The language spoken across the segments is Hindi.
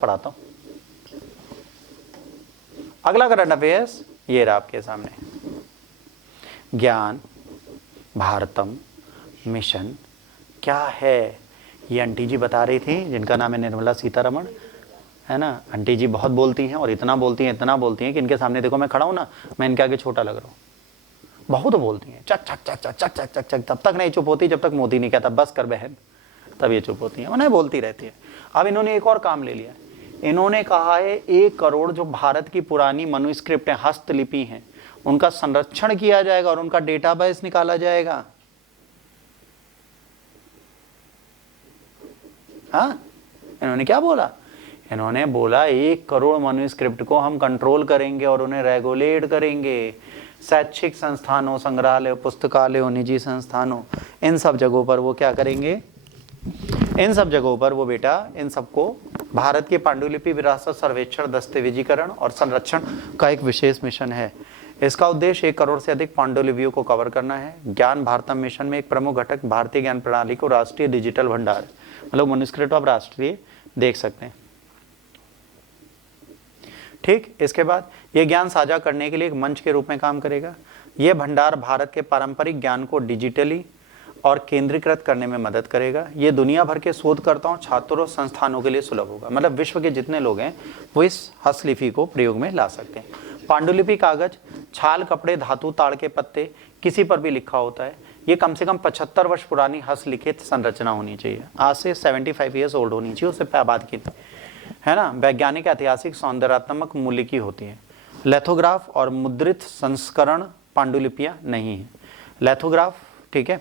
पढ़ाता हूं। अगला करंट अफेयर्स ये रहा आपके सामने, ज्ञान भारतम मिशन क्या है। ये आंटी जी बता रही थी, जिनका नाम है निर्मला सीतारमण, है ना। आंटी जी बहुत बोलती हैं और इतना बोलती हैं कि इनके सामने देखो मैं खड़ा हूं ना, मैं इनके आगे छोटा लग रहा हूं। बहुत बोलती हैं, चक चक चक चक चक चक चक चक, तब तक नहीं चुप होती जब तक मोदी नहीं कहता बस कर बहन, तब ये चुप होती हैं, उन्हें बोलती रहती है। अब इन्होंने एक और काम ले लिया, इन्होंने कहा है 1 करोड़ जो भारत की पुरानी मनुस्क्रिप्ट है, हस्तलिपि हैं, उनका संरक्षण किया जाएगा और उनका डेटाबेस निकाला जाएगा। हाँ, इन्होंने क्या बोला, इन्होंने बोला 1 करोड़ मनुस्क्रिप्ट को हम कंट्रोल करेंगे और उन्हें रेगुलेट करेंगे। शैक्षिक संस्थानों, संग्रहालय, पुस्तकालयों, निजी संस्थानों, इन सब जगहों पर वो क्या करेंगे, इन सब जगहों पर वो बेटा इन सबको भारत के पांडुलिपि विरासत सर्वेक्षण, दस्तावेजीकरण और संरक्षण का एक विशेष मिशन है। इसका उद्देश्य 1 करोड़ से अधिक पांडुलिपियों को कवर करना है। ज्ञान भारतम मिशन में एक प्रमुख घटक भारतीय ज्ञान प्रणाली को राष्ट्रीय डिजिटल भंडार, मतलब मनुस्क्रिप्ट आप राष्ट्रीय देख सकते हैं। ठीक, इसके बाद यह ज्ञान साझा करने के लिए एक मंच के रूप में काम करेगा। यह भंडार भारत के पारंपरिक ज्ञान को डिजिटली और केंद्रीकृत करने में मदद करेगा। ये दुनिया भर के शोधकर्ताओं, छात्रों, संस्थानों के लिए सुलभ होगा। मतलब विश्व के जितने लोग हैं वो इस हस्तलिपि को प्रयोग में ला सकते हैं। पांडुलिपि कागज, छाल, कपड़े, धातु, ताड़ के पत्ते, किसी पर भी लिखा होता है। ये कम से कम 75 वर्ष पुरानी हस्तलिखित संरचना होनी चाहिए, आज से 75 ईयर्स ओल्ड होनी चाहिए, उससे बाद की, है ना। वैज्ञानिक, ऐतिहासिक, सौंदर्यात्मक मूल्य की होती है। लेथोग्राफ और मुद्रित संस्करण पांडुलिपियां नहीं है। लेथोग्राफ, ठीक है,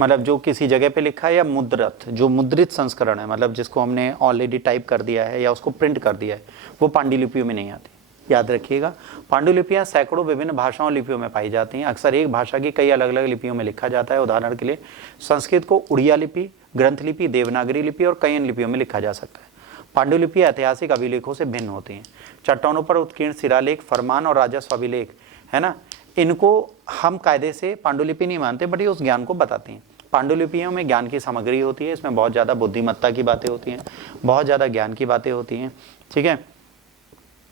मतलब जो किसी जगह पे लिखा है, या मुद्रित, जो मुद्रित संस्करण है, मतलब जिसको हमने ऑलरेडी टाइप कर दिया है या उसको प्रिंट कर दिया है, वो पांडुलिपियों में नहीं आती। याद रखिएगा, पांडुलिपियां सैकड़ों विभिन्न भाषाओं लिपियों में पाई जाती हैं। अक्सर एक भाषा की कई अलग अलग लिपियों में लिखा जाता है। उदाहरण के लिए संस्कृत को उड़िया लिपि, ग्रंथ लिपि, देवनागरी लिपि और कई अन्य लिपियों में लिखा जा सकता है। पांडुलिपि ऐतिहासिक अभिलेखों से भिन्न होती हैं। चट्टानों पर उत्कीर्ण शिलालेख, फरमान और राजस्व अभिलेख, है ना, इनको हम कायदे से पांडुलिपि नहीं मानते, बट ये उस ज्ञान को बताती हैं। पांडुलिपियों में ज्ञान की सामग्री होती है, इसमें बहुत ज़्यादा बुद्धिमत्ता की बातें होती हैं, बहुत ज़्यादा ज्ञान की बातें होती हैं, ठीक है।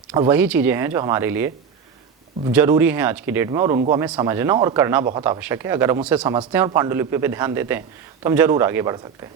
और वही चीज़ें हैं जो हमारे लिए जरूरी हैं आज की डेट में, और उनको हमें समझना और करना बहुत आवश्यक है। अगर हम उसे समझते हैं और पांडुलिपियों पर ध्यान देते हैं तो हम जरूर आगे बढ़ सकते हैं।